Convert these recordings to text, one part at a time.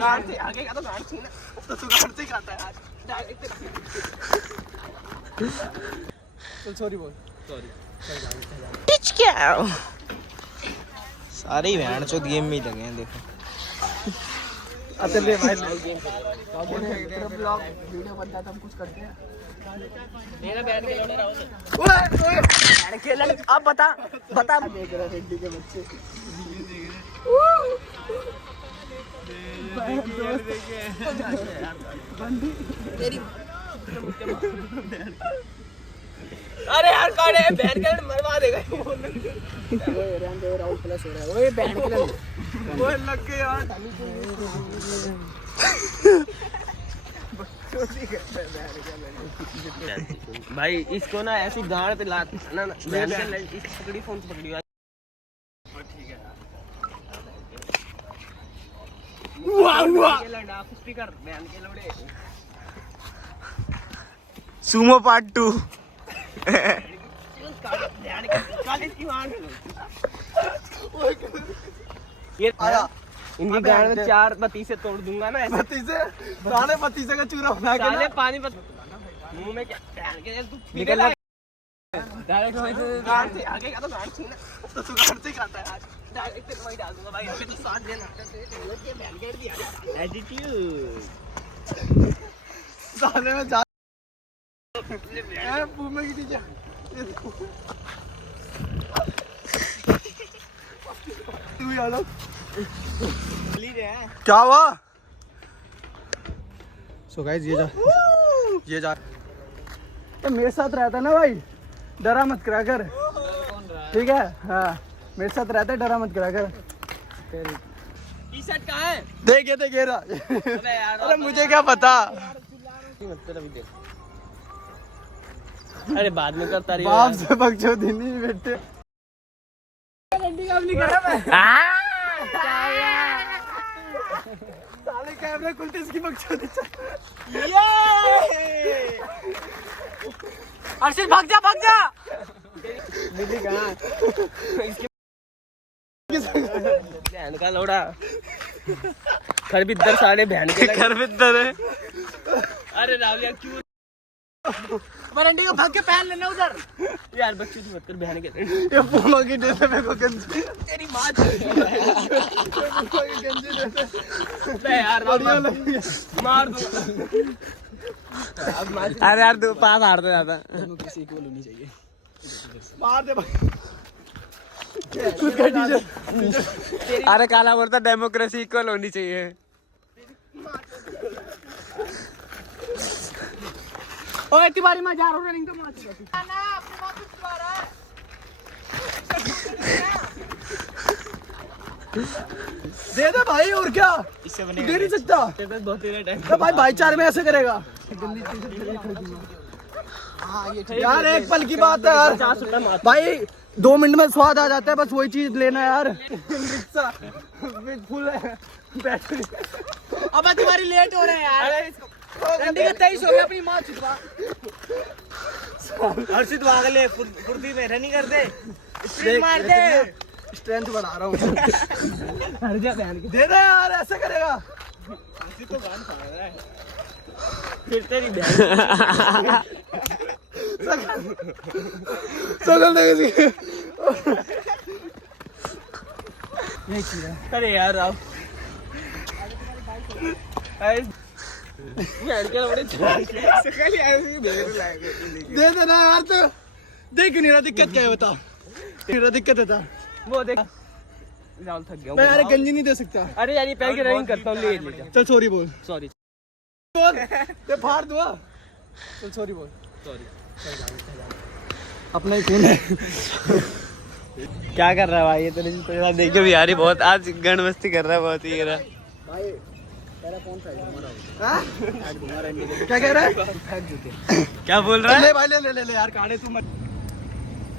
गांड से आगे का तो गांड थी ना, तो तू गांड से खाता है आज डायरेक्ट। चल सॉरी बोल, सॉरी। टिच क्या सारे बहन चो गेम में ही लगे हैं देखो। अतले भाई गेम ब्लॉग वीडियो बनता था, हम कुछ करते हैं। मेरा बैठ के लौटे रहो। ओए ओए बैठ के लड़, अब बता देख रहा रेड्डी के बच्चे। तेरी अरे यार काड़े बहन के मरवा देगा। राहुल प्लस हो रहा है। ओए बहन के वो लग के यार भाई इसको ना ऐसी गाड़ पे लात ना पकड़ी फोन से पकड़ी। ठीक है स्पीकर बहन के लौड़े। सुमो पार्ट 2 ये आया इनकी गाड़ में 4 बत्तीसे तोड़ दूंगा ना। बत्तीसे साले बत्तीसे का चूरा बना के साले पानी मुंह में क्या निकल डायरेक्ट वहीं से गाड़ से आगे का तो गाड़ थी ना, तो तू गाड़ से खाता है आज डायरेक्ट वहीं डाल दूंगा भाई। अभी तो साथ देना ये बहन कर दिया एटीट्यूड साले में जा ए मुंह की चीज तू यार क्या हुआ। सो गाइस ये जा तो मेरे साथ रहता ना भाई, डरा मत करा कर ठीक है। हाँ मेरे साथ रहता है, डरा मत करा कर। टी शर्ट कहाँ है देख ये रहा। अरे मुझे क्या पता। अरे बाद में करता रही बाप से बकचोदी नहीं बेटे। साले कैमरे खुलते इसकी बकचोदी। अर्षित भाग जा दीदी कहाँ बहन का लौड़ा खरबिद्दर साले बहन के खरबिद्दर है। अरे रावलिया क्यों वरंडी को भाग के पहन लेना उधर यार। बच्चे तू मत कर बहन के ये पूमा की ड्रेस में को गंजी तेरी मां पूमा की गंजी ड्रेस बे यार मार दो। अब मार अरे यार तू पास हार दे ज्यादा डेमोक्रेसी इक्वल होनी चाहिए। मार दे भाई अरे काला बोलता डेमोक्रेसी इक्वल होनी चाहिए। ओए तिवारी मैं जा रहा हूँ रनिंग तो मार ना अपने वापस तिवारा दे दे भाई और क्या इससे बनेगा दे नहीं सकता बहुत तेरा टाइम तो भाई भाईचारे में ऐसे करेगा। यार एक पल की बात है यार भाई 2 मिनट में स्वाद आ जाता है बस वही चीज लेना यार। फुल बैटरी अब तुम्हारी लेट हो रहे हैं यार। रंडी का 23 हो गया अपनी माँ छिटवा हर्षित वागले फुर्ती में रनिंग कर दे स्ट्रेंथ मार दे स्ट्रेंथ बढ़ा रहा हूँ। हर जा बहन दे दे यार ऐसे करेगा हर्षित तो गान खा रहा है फिर तेरी बहन सकल देख इसकी अरे यार आओ दे देना यार तो देख मेरा दिक्कत क्या है बता। मेरा दिक्कत है वो देख राहुल थक गया मैं यार गंजी नहीं दे सकता। अरे यार ये पहन के रनिंग करता हूँ ले चल सॉरी बोल सॉरी बोल ते फाड़ दो चल सॉरी बोल सॉरी अपना ही खून है। क्या कर रहा है भाई ये तेरे देख के भी यार बहुत आज गण मस्ती कर रहा है बहुत ही भाई तेरा फोन क्या कह रहा है क्या बोल रहा है ले भाई ले यार काढ़े तू मत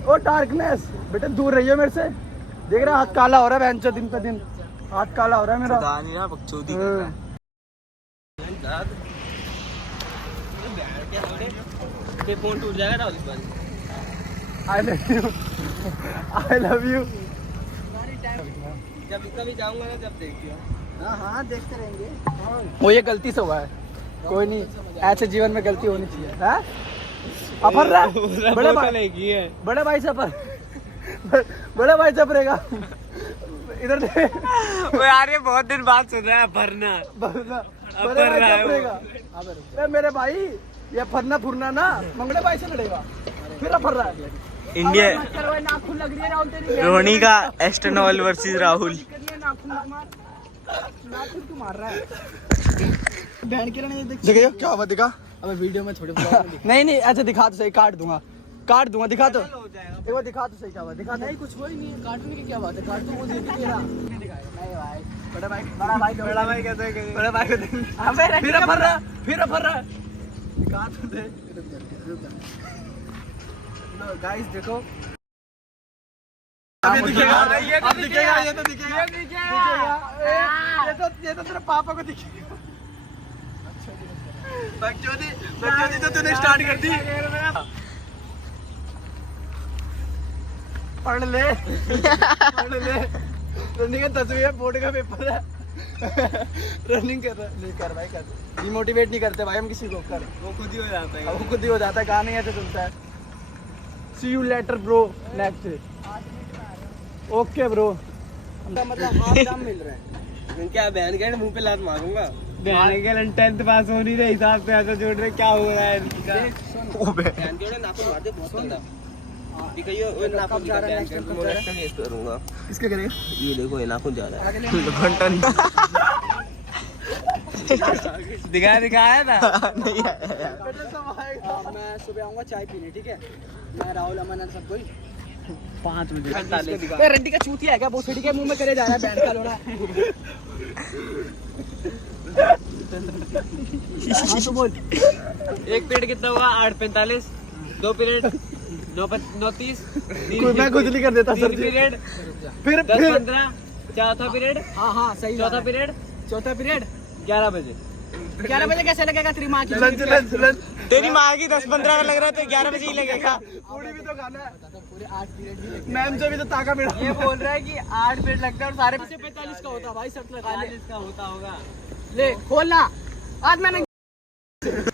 ओ डार्कनेस बेटा दूर रहियो मेरे से देख रहा हाथ काला हो रहा है बहनचोद दिन पे दिन हाथ काला हो रहा है मेरा दानी ना बकचोदी कर रहा है ये फोन टूट जाएगा ना इस बार। I love you जब कभी जाऊंगा ना जब देखियो हाँ देखते रहेंगे। वो ये गलती से हुआ है, कोई नहीं, ऐसे जीवन में गलती होनी चाहिए। हाँ अफर रहा बड़े भाई, बड़े भाई से अफर, बड़े भाई से अफरेगा इधर वो यार, ये बहुत दिन बाद सुन रहा है भरना बड़े भाई से अफरेगा। मेरे भाई ये फरना फुरना ना मंगड़े भाई से लड़ेगा, फिर अफर रहा है। इंडिया रोहनी का एस्टनॉल वर्सेस राहुल। मार रहा है बहन के लिए। देखिए क्या हुआ, दिखा। अब वीडियो में थोड़े नहीं नहीं ऐसे दिखा तो सही, काट दूंगा दिखा तो एक बार दिखा तो सही क्या हुआ, दिखा। नहीं कुछ हुआ ही नहीं, काटने की क्या बात है, काट तो वो दे तेरा नहीं भाई। बड़ा भाई कैसे बड़ा भाई फिर अफर रहा दिखा तो दे। गाइस देखो अब दिखेगा, ये तो दिखेगा, ये तो तेरे पापा को दिखेगा। बकचोदी तो तूने स्टार्ट कर दी। पढ़ ले रनिंग का तस्वीर है, बोर्ड का पेपर है। रनिंग कर रहा नहीं कर भाई, कर डिमोटिवेट नहीं करते भाई हम किसी को, कर वो खुद ही हो जाता है, वो खुद ही हो जाता है। कहा नहीं ऐसे चलता है। See you later bro, next okay bro. मतलब हाफ दाम मिल रहा है। क्या बहन के मुंह पे लात मारूंगा। बहन के 10th पास होने के हिसाब से ऐसा जोड़ रहे, क्या हो रहा है इनका। बहन के नाखून मारते बहुत गंदा। दिखाइए वो नाखून जा रहा है, नेक्स्ट टाइम मोलेस्ट का केस करूंगा। इसके करेंगे ये देखो ये नाखून जा रहा है। दिखाया था नहीं मैं सुबह आऊंगा चाय पीने, ठीक है। मैं राहुल अमन सब कोई 5 बजे। रंडी का चूतिया है क्या, वो सीढ़ी के मुंह में करे जा रहा है बैंड का लोड़ा। हाँ तो बोल। एक पीरियड कितना हुआ? 8:45। 2 पीरियड 9:30। मैं कुछ नहीं कर देता सर। पीरियड फिर 10:15। चौथा पीरियड। हाँ सही। चौथा पीरियड 11 बजे। 11 बजे कैसे लगेगा तेरी माँ की लंच? तेरी माँ की 10-15 का लग रहा है, तो 11 बजे ही लगेगा। पूरी भी तो खाना है, पूरे 8 पीरियड भी। मैम से भी तो ताका मिला। ये बोल रहा है कि 8 पीरियड लगता है और सारे 45 का होता भाई, सब लगा ले। 40 का होता होगा। ले खोलना आज मैंने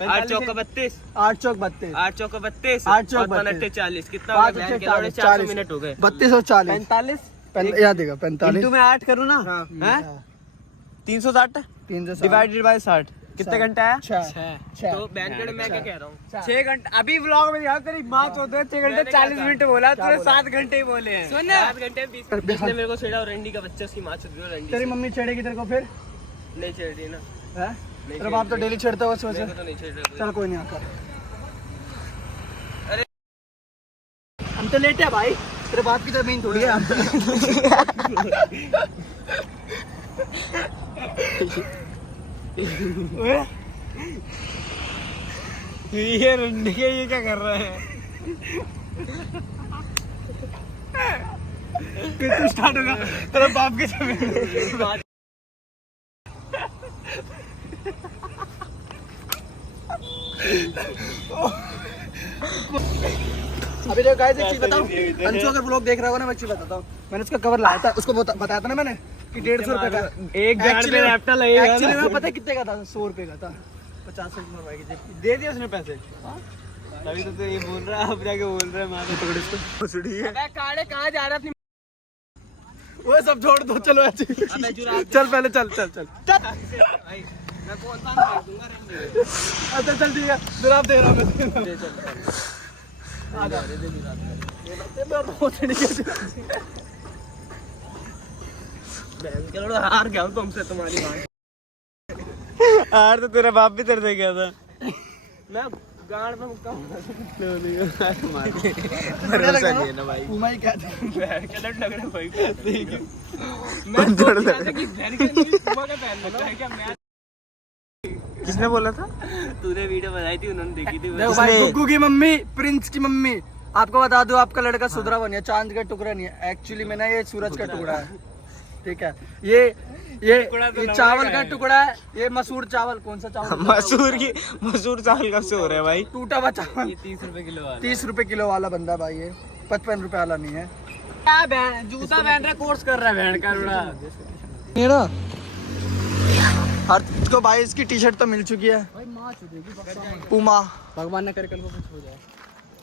8 चौका 32। 8 चौक 32। 8 चौका 32। 8 चौक 32 40 कितना हो गया? बहन के लौड़े 400 मिनट हो गए। 32 और 40 45 याद देगा 45 इंटू में 8 करूँ ना, हैं 360 360 डिवाइडेड बाय 60 कितने घंटे आया? 6। तो बहन के मैं क्या कह रहा हूँ, 6 घंटे। अभी व्लॉग में दिखा तेरी माँ चौथे 6 घंटे 40 मिनट बोला, तूने 7 घंटे ही बोले हैं। सुन 7 घंटे 20 जिसने मेरे को छेड़ा और रंडी का बच्चा उसकी माँ छेड़ रंडी। तेरी मम्मी छेड़ेगी तेरे को फिर? नहीं छेड़ रही ना। है तेरा बाप तो डेली छेड़ता हुआ सोच। तो नहीं छेड़ रहा। चल कोई नहीं आकर। अरे हम तो लेटे हैं भाई, तेरे बाप की जमीन थोड़ी है। ये रंडी के ये क्या कर रहा है? फिर तू स्टार्ट होगा तेरा बाप की जमीन। अभी जो गाइस एक चीज बताऊं, अंशु अगर व्लॉग देख रहा होगा ना, मैं चीज बताता हूँ। मैंने उसका कवर लाया था, उसको बताया था ना मैंने कि 150 रुपए का एक गाड़ पे लैपटॉप लगेगा। एक्चुअली में पता है कितने का था? 100 रुपए का था। 50 रुपए मरवाई की दे दिया उसने पैसे। तभी तो ये बोल रहा है, अब जाके बोल रहा है माँ को पकड़ इसको। भोसड़ी है। अबे काले कहाँ जा रहा है अपनी? वो सब छोड़ दो, चलो ऐसे चल पहले चल मैं बोलता हूँ फेंक दूंगा रंडी। अच्छा चल ठीक है, जनाब दे रहा हूँ मैं। आजा चलो हार गया हूँ तुमसे, तुम्हारी बात। यार तो तेरा बाप भी तेरे से गया था। मैं गाड़ पे मुक्का भरोसा नहीं है ना भाई। उमा ही कहते हैं। बहन के लड़ लग रहा है भाई। मैं सोच रहा था कि बहन के लिए सुबह का पहन लगता है क्या? मैं किसने बोला था? तूने वीडियो बनाई थी, उन्होंने देखी थी। देखो भाई, गुग्गू की मम्मी, प्रिंस की मम्मी, आपको बता दो आपका लड़का सुधरा हुआ नहीं है, चांद का टुकड़ा नहीं है। एक्चुअली में ना ये सूरज का टुकड़ा है, ठीक है। ये चावल का टुकड़ा है। ये मसूर चावल, कौन सा चावल? मसूर चावल कब से हो रहा है भाई? टूटा हुआ चावल। 30 रुपए किलो वाला। 30 रुपए किलो वाला बंदा भाई, ये 55 रुपए वाला नहीं है। क्या जूता पहन रहा, कोर्स कर रहा है बहन का। हर्ष को भाई इसकी टी शर्ट तो मिल चुकी है भाई माँ चुदेगी पूमा। भगवान न करे कल को कुछ हो जाए।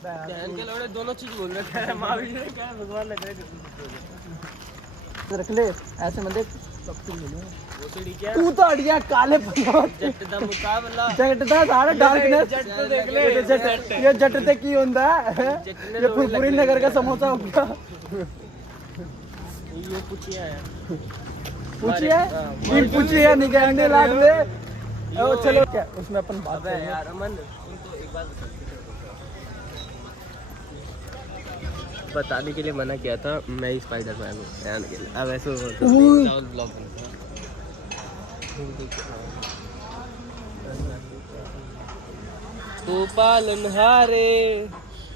बहन के लोड़े दोनों चीज बोल रहे थे माँ भी ने क्या भगवान न करे रख ले ऐसे मत देख वो सीढ़ी क्या तू तो अड़िया काले जट दा मुकाबला जट दा सारा डार्कनेस जट तो देख ले ये जट ते की होता है ये फुरफुरी नगर का समोसा हो गया। ये पूछिया है पूछिए निकालने लाग ले ओ चलो क्या उसमें अपन बात अबे करेंगे। यार अमन तुम तो एक बात बताने के लिए मना किया था मैं स्पाइडरमैन हूँ ध्यान के लिए अब ऐसे ब्लॉग तू पालनहारे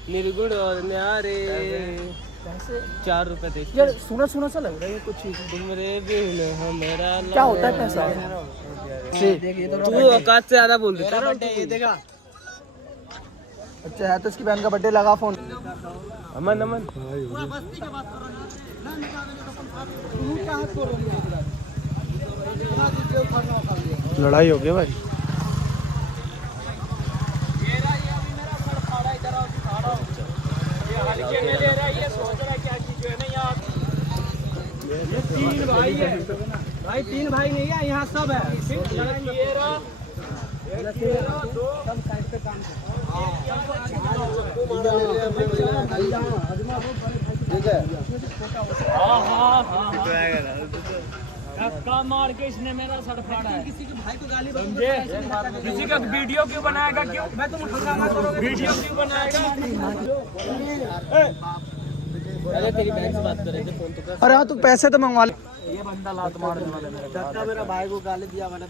निर्गुण और न्यारे 4 रुपए दे यार सुना सुना सा लग रहा है ये कुछ चीज। तुमरे बिन हमारा क्या होता है पैसा तू औकात से ज्यादा बोल देता है ये देखा अच्छा है तो इसकी बहन का बर्थडे लगा फोन। अमन अमन लड़ाई हो गई भाई। भाई 3 भाई नहीं है यहाँ सब है। मार के इसने मेरा सर फाड़ा है। किसी के भाई को गाली समझे किसी का वीडियो क्यों बनाएगा क्यों मैं तुम हंगामा करोगे वीडियो क्यों बनाएगा। अरे तेरी बहन से बात कर रहे थे फोन तो कर। अरे हाँ तू पैसे तो मंगवा ले। ये बंदा लात मार देने वाला है। धक्का मेरा भाई को गाली दिया मैंने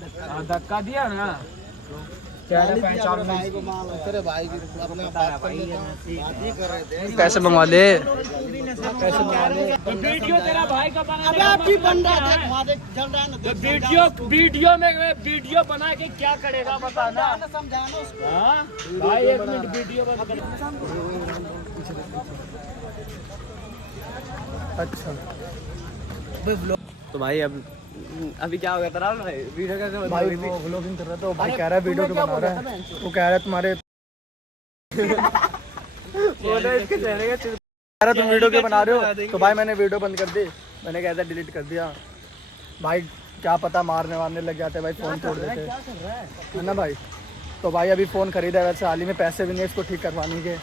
धक्का दिया ना पहचान भाई को मार तेरे भाई की अपने बात कर लेता हूं। पैसे मंगवा ले पैसे मंगवा ले। वीडियो तेरा भाई का बना अबे आप भी बन रहा है वहां देख चल रहा है ना वीडियो में वीडियो बना के क्या करेगा बताना समझाना उसको। हां भाई 1 मिनट वीडियो बंद कर। अच्छा तो भाई अब अभी क्या हो गया तेरा भाई वीडियो का भाई वो व्लॉगिंग कर रहा था भाई कह रहा है वीडियो क्यों बना रहा है। वो कह रहा है तुम्हारे बोले इसके चेहरे का कह रहा तुम वीडियो क्यों बना रहे हो तो भाई मैंने वीडियो बंद कर दी। मैंने कहता डिलीट कर दिया भाई क्या पता मारने वारने लग जाते भाई फोन तोड़ देते है ना भाई। तो भाई अभी फोन खरीदा है वैसे हाल ही में पैसे भी नहीं इसको ठीक करवाने के।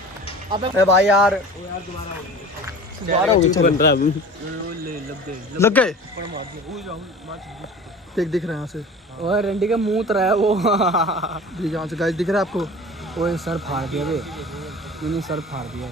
अबे भाई यार दोबारा हो गया बन रहा है लग गए देख दिख रहा है यहाँ से ओए रंडी का मुंह रहा है वो दिख यहाँ से गाइस दिख रहा है आपको। ओए सर फाड़ दिया बे इन्हीं सर फाड़ दिया।